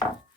Thank uh you. -huh.